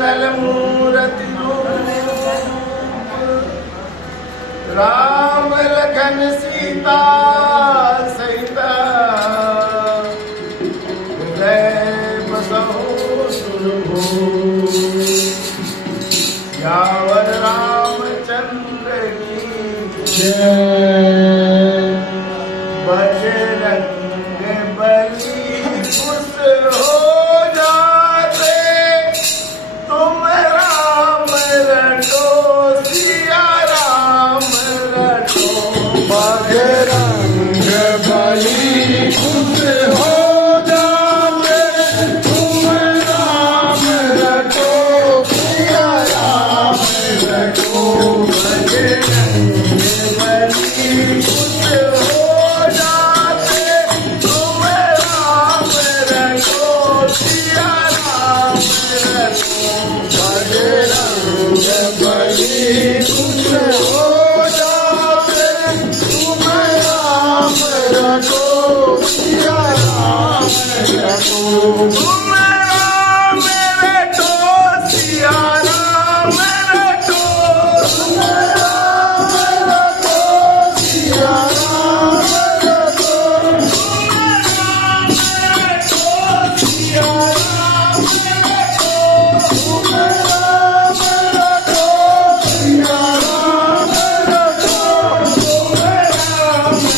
मंगल मूर्ति राम लखन सीता सहित हृदय बसहु सुरभूमि। यावर रामचंद्र की जय। बजरंग बली खुश हो जाते तुम राम रटो सिया राम रटो। बजरंग बली खुश हो जाते तुम राम रटो सिया राम रटो। बजरंग बली खुश हो जाते तुम राम रटो सिया राम रटो। बजरंग बली खुश हो जाते तुम राम रटो सिया राम रटो। तुम राम रटो सिया राम रटो। तुम राम रटो सिया राम रटो। सिया राम रटो। तुम राम रटो सिया राम रटो। तुम राम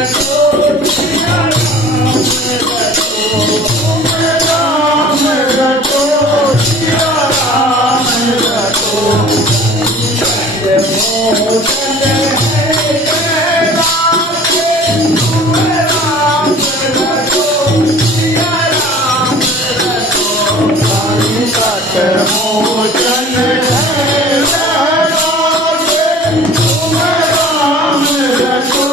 रटो सिया राम रटो। तुम राम रटो सिया राम रटो। मोचन है जय राम के तुम राम रटो सिया राम रटो। संकट मोचन है राम के तुम राम रटो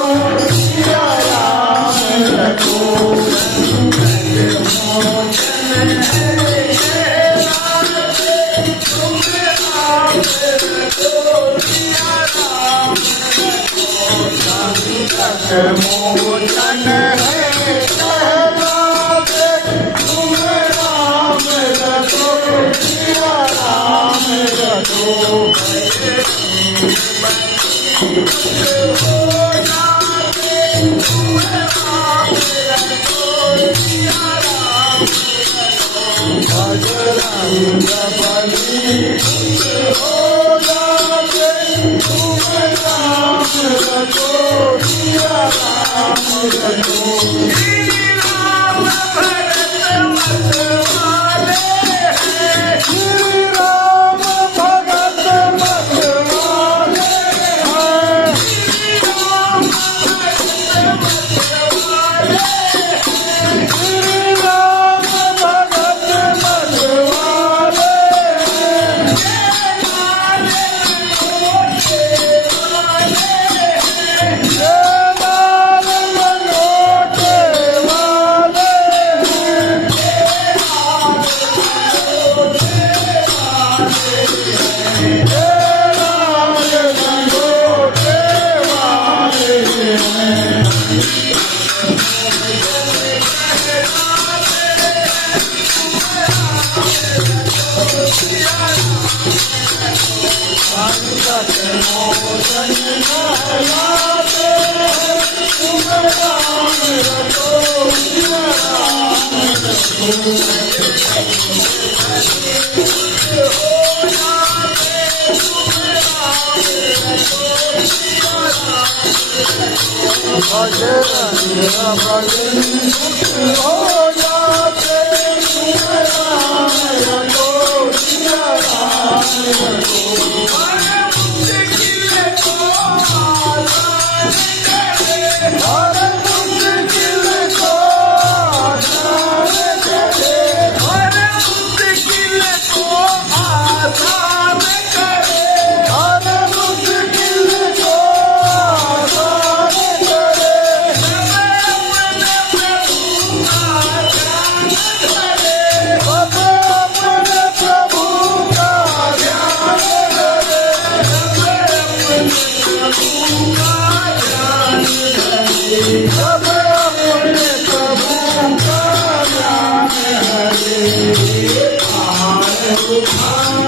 सिया राम रटो। मोचन है जय राम के तुम राम रटो सिया राम रटो। संकट मोचन है राम के तुम राम रटो सिया राम रटो। बजरंग बली खुश हो जाते तुम राम रटो सिया राम रटो। श्री राम भगत मतवाले हैं। श्री राम भगत मतवाले हैं। श्री राम भगत मतवाले हैं। श्री राम भगत मतवाले हैं। जय लाल लंगोटे वाले हैं। जय लाल लंगोटे वाले हैं। जय लाल लंगोटे वाले हैं। संकट मोचन कहलाते तुम राम रटो सिया राम रटो। बजरंग बली खुश हो जाते तुम राम रटो सिया राम रटो। हर मुश्किल को आसान करे। हर मुश्किल को आसान करे। हर मुश्किल को आसान करे। Ram